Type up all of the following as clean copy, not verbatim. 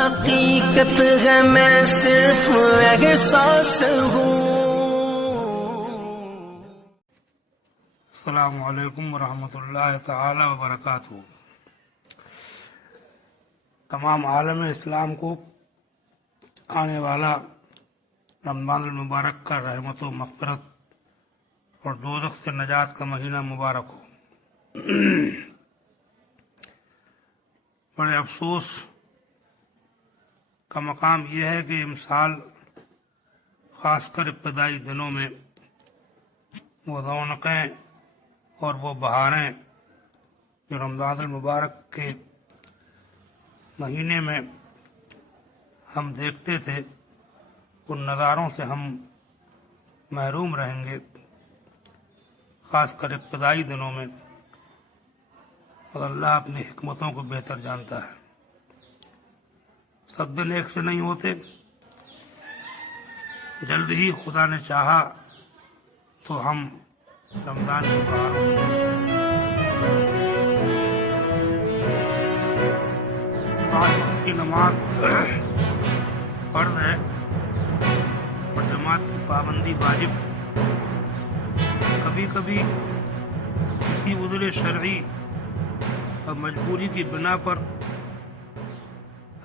حقیقت ہے میں صرف احساس ہوں. السلام علیکم ورحمۃ اللہ تعالی وبرکاتہ. تمام عالم اسلام کو آنے والا رمضان المبارک کا رحمت و مغفرت اور دوزخ سے نجات کا مہینہ مبارک ہو. بڑے افسوس کا مقام یہ ہے کہ امسال خاص کر ابتدائی دنوں میں وہ رونقیں اور وہ بہاریں جو رمضان المبارک کے مہینے میں ہم دیکھتے تھے ان نظاروں سے ہم محروم رہیں گے، خاص کر ابتدائی دنوں میں، اور اللہ اپنی حکمتوں کو بہتر جانتا ہے. سب دن ایک سے نہیں ہوتے. جلد ہی خدا نے چاہا تو ہم رمضان کی بہاروں پانچ وقت کی نماز فرض ہے اور جماعت کی پابندی واجب. کبھی کبھی کسی عذر شرعی اور مجبوری کی بنا پر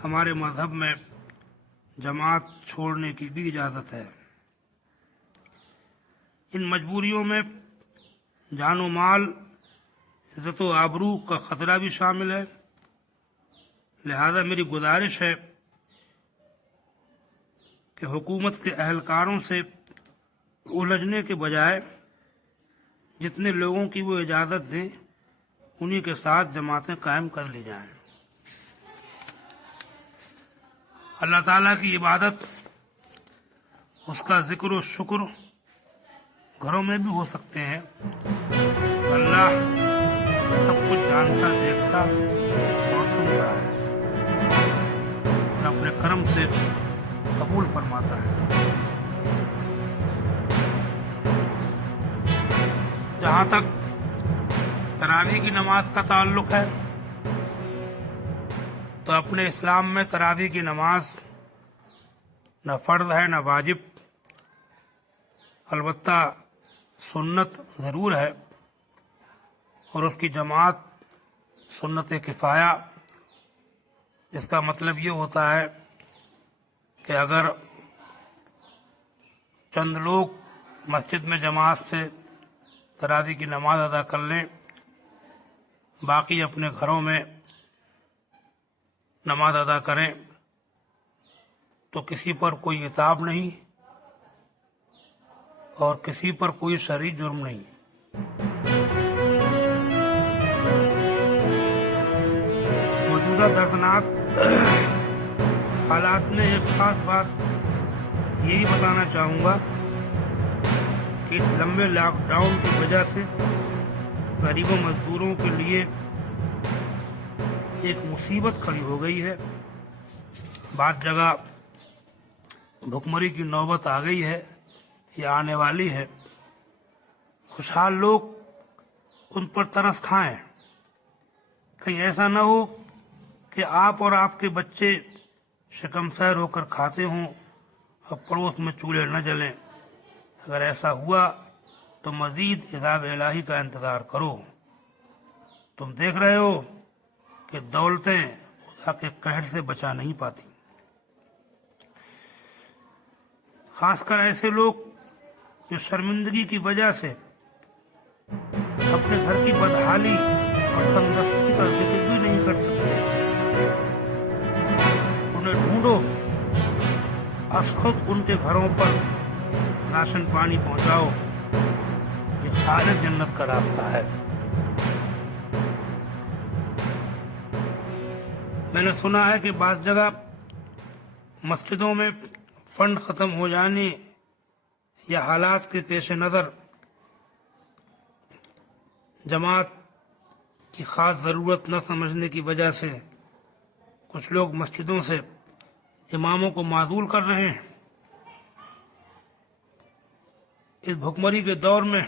ہمارے مذہب میں جماعت چھوڑنے کی بھی اجازت ہے. ان مجبوریوں میں جان و مال، عزت و آبرو کا خطرہ بھی شامل ہے. لہذا میری گزارش ہے کہ حکومت کے اہلکاروں سے الجھنے کے بجائے جتنے لوگوں کی وہ اجازت دیں انہی کے ساتھ جماعتیں قائم کر لی جائیں. اللہ تعالیٰ کی عبادت، اس کا ذکر و شکر گھروں میں بھی ہو سکتے ہیں. اللہ سب کچھ جانتا، دیکھتا اور سنتا ہے اور اپنے کرم سے قبول فرماتا ہے. جہاں تک تراویح کی نماز کا تعلق ہے تو اپنے اسلام میں تراویح کی نماز نہ فرض ہے نہ واجب، البتہ سنت ضرور ہے، اور اس کی جماعت سنت کفایہ. اس کا مطلب یہ ہوتا ہے کہ اگر چند لوگ مسجد میں جماعت سے تراویح کی نماز ادا کر لیں، باقی اپنے گھروں میں نماز ادا کریں تو کسی پر کوئی عتاب نہیں اور کسی پر کوئی شرعی جرم نہیں. موجودہ دردناک حالات میں ایک خاص بات یہی بتانا چاہوں گا کہ اس لمبے لاک ڈاؤن کی وجہ سے غریبوں مزدوروں کے لیے ایک مصیبت کھڑی ہو گئی ہے. بعض جگہ بھکمری کی نوبت آ گئی ہے یا آنے والی ہے. خوشحال لوگ ان پر ترس کھائیں. کہیں ایسا نہ ہو کہ آپ اور آپ کے بچے شکمسیر ہو کر کھاتے ہوں اور پڑوس میں چولہے نہ جلیں. اگر ایسا ہوا تو مزید عذاب الہی کا انتظار کرو. تم دیکھ رہے ہو کہ دولتیں خدا کے قہر سے بچا نہیں پاتی. خاص کر ایسے لوگ جو شرمندگی کی وجہ سے اپنے گھر کی بدحالی اور تنگدستی کا ذکر بھی نہیں کر سکتے. انہیں ڈھونڈو، از خود ان کے گھروں پر راشن پانی پہنچاؤ. یہ خالد جنت کا راستہ ہے. میں نے سنا ہے کہ بعض جگہ مسجدوں میں فنڈ ختم ہو جانے یا حالات کے پیش نظر جماعت کی خاص ضرورت نہ سمجھنے کی وجہ سے کچھ لوگ مسجدوں سے اماموں کو معزول کر رہے ہیں. اس بھکمری کے دور میں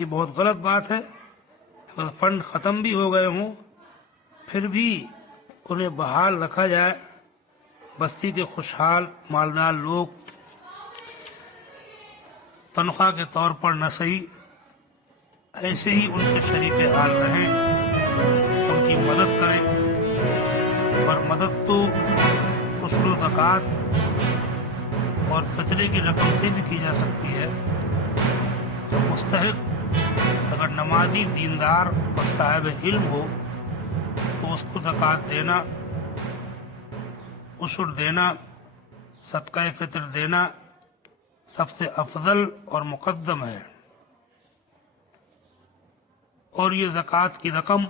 یہ بہت غلط بات ہے. اگر فنڈ ختم بھی ہو گئے ہوں پھر بھی انہیں بحال رکھا جائے بستی کے خوشحال مالدار لوگ تنخواہ کے طور پر نہ صحیح ایسے ہی ان کے شریک حال رہیں، ان کی مدد کریں، اور مدد تو عشر و زکوٰۃ اور فطرے کی رقم سے بھی کی جا سکتی ہے۔ تو مستحق اگر نمازی، دیندار اور صاحب علم ہو تو اس کو زکوٰۃ دینا، عشر دینا، صدقہ فطر دینا سب سے افضل اور مقدم ہے۔ اور یہ زکوٰۃ کی رقم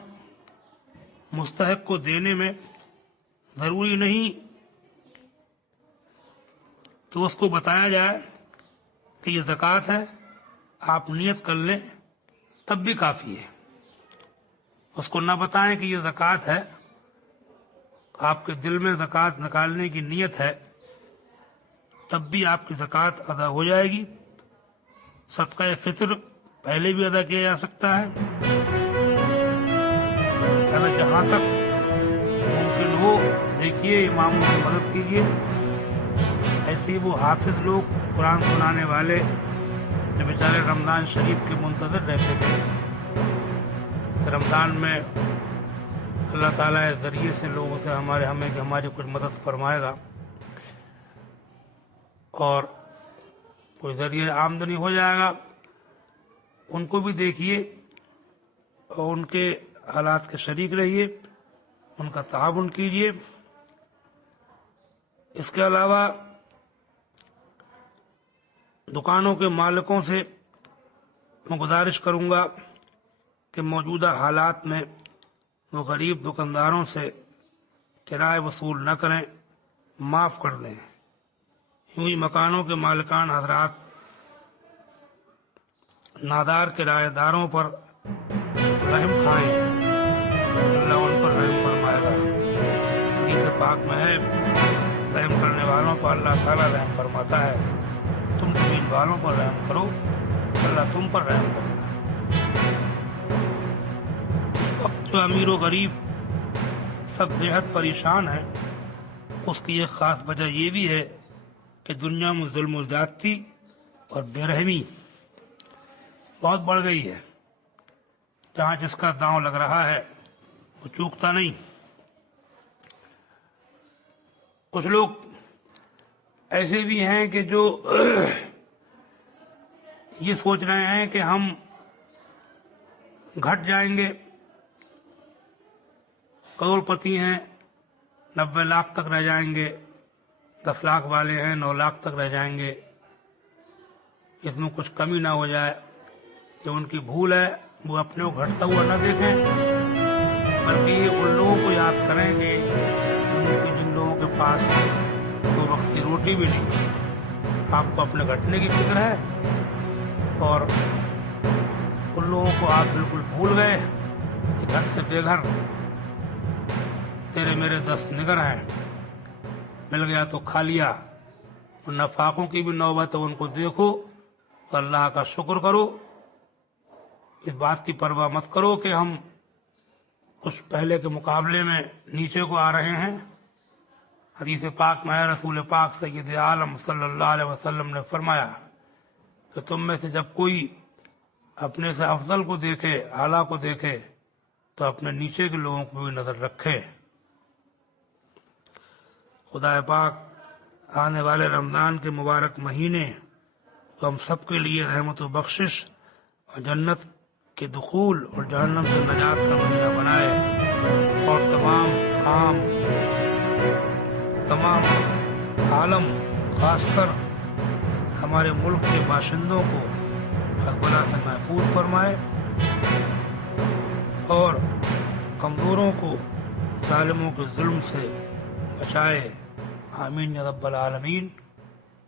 مستحق کو دینے میں ضروری نہیں کہ اس کو بتایا جائے کہ یہ زکوٰۃ ہے، آپ نیت کر لیں تب بھی کافی ہے۔ اس کو نہ بتائیں کہ یہ زکوٰۃ ہے، آپ کے دل میں زکوٰۃ نکالنے کی نیت ہے، تب بھی آپ کی زکوٰۃ ادا ہو جائے گی۔ صدقہ فطر پہلے بھی ادا کیا جا سکتا ہے، اگر جہاں تک ممکن ہو دیکھیے اماموں کی مدد کیجیے۔ ایسے ہی وہ حافظ لوگ، قرآن سنانے والے جو بیچارے رمضان شریف کے منتظر رہتے تھے، رمضان میں اللہ تعالیٰ کے ذریعے سے لوگوں سے ہماری کچھ مدد فرمائے گا اور کوئی ذریعہ آمدنی ہو جائے گا، ان کو بھی دیکھیے اور ان کے حالات کے شریک رہیے، ان کا تعاون کیجیے۔ اس کے علاوہ دکانوں کے مالکوں سے میں گزارش کروں گا کہ موجودہ حالات میں وہ غریب دکانداروں سے کرایہ وصول نہ کریں، معاف کر دیں۔ یوں ہی مکانوں کے مالکان حضرات نادار کرایہ داروں پر رحم کھائیں، اللہ ان پر رحم فرمائے گا۔ حدیث پاک میں ہے، رحم کرنے والوں پر اللہ تعالیٰ رحم فرماتا ہے، تم زمین والوں پر رحم کرو، اللہ تم پر رحم کرے گا۔ اس وقت جو امیر و غریب سب بے حد پریشان ہیں، اس کی ایک خاص وجہ یہ بھی ہے کہ دنیا میں ظلم و زیادتی اور بے رحمی بہت بڑھ گئی ہے۔ جہاں جس کا داؤں لگ رہا ہے وہ چوکتا نہیں۔ کچھ لوگ ایسے بھی ہیں کہ جو یہ سوچ رہے ہیں کہ ہم گھٹ جائیں گے، کروڑ پتی ہیں 90 لاکھ تک رہ جائیں گے، 10 لاکھ والے ہیں 9 لاکھ تک رہ جائیں گے، اس میں کچھ کمی نہ ہو جائے۔ جو ان کی بھول ہے وہ اپنے کو گھٹتا ہوا نہ دیکھیں، بلکہ یہ ان لوگوں کو یاد کریں گے جن لوگوں کے پاس 2 وقت کی روٹی بھی نہیں۔ آپ کو اپنے گھٹنے کی فکر ہے اور ان لوگوں کو آپ بالکل بھول گئے کہ گھر سے بے گھر تیرے میرے 10 نگر ہیں، مل گیا تو کھا لیا۔ ان نفاقوں کی بھی نوبت ہے، ان کو دیکھو اور اللہ کا شکر کرو۔ اس بات کی پرواہ مت کرو کہ ہم کچھ پہلے کے مقابلے میں نیچے کو آ رہے ہیں۔ حدیث پاک میں رسول پاک سید عالم صلی اللہ علیہ وسلم نے فرمایا کہ تم میں سے جب کوئی اپنے سے افضل کو دیکھے، اعلیٰ کو دیکھے، تو اپنے نیچے کے لوگوں کو بھی نظر رکھے۔ خدا پاک آنے والے رمضان کے مبارک مہینے تو ہم سب کے لیے رحمت و بخشش اور جنت کے دخول اور جہنم سے نجات کا مہینہ بنائے، اور تمام عالم، خاص کر ہمارے ملک کے باشندوں کو حق بلا سے محفوظ فرمائے اور کمزوروں کو ظالموں کے ظلم سے بچائے۔ آمین یا رب العالمین۔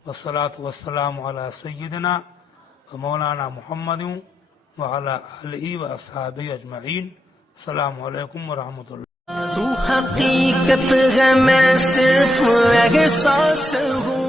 والصلاة والسلام علی سیدنا و مولانا محمد وعلی آلہ و اصحابہ اجمعین۔ السلام علیکم ورحمۃ اللہ۔ تو حقیقت ہے، میں صرف احساس ہوں۔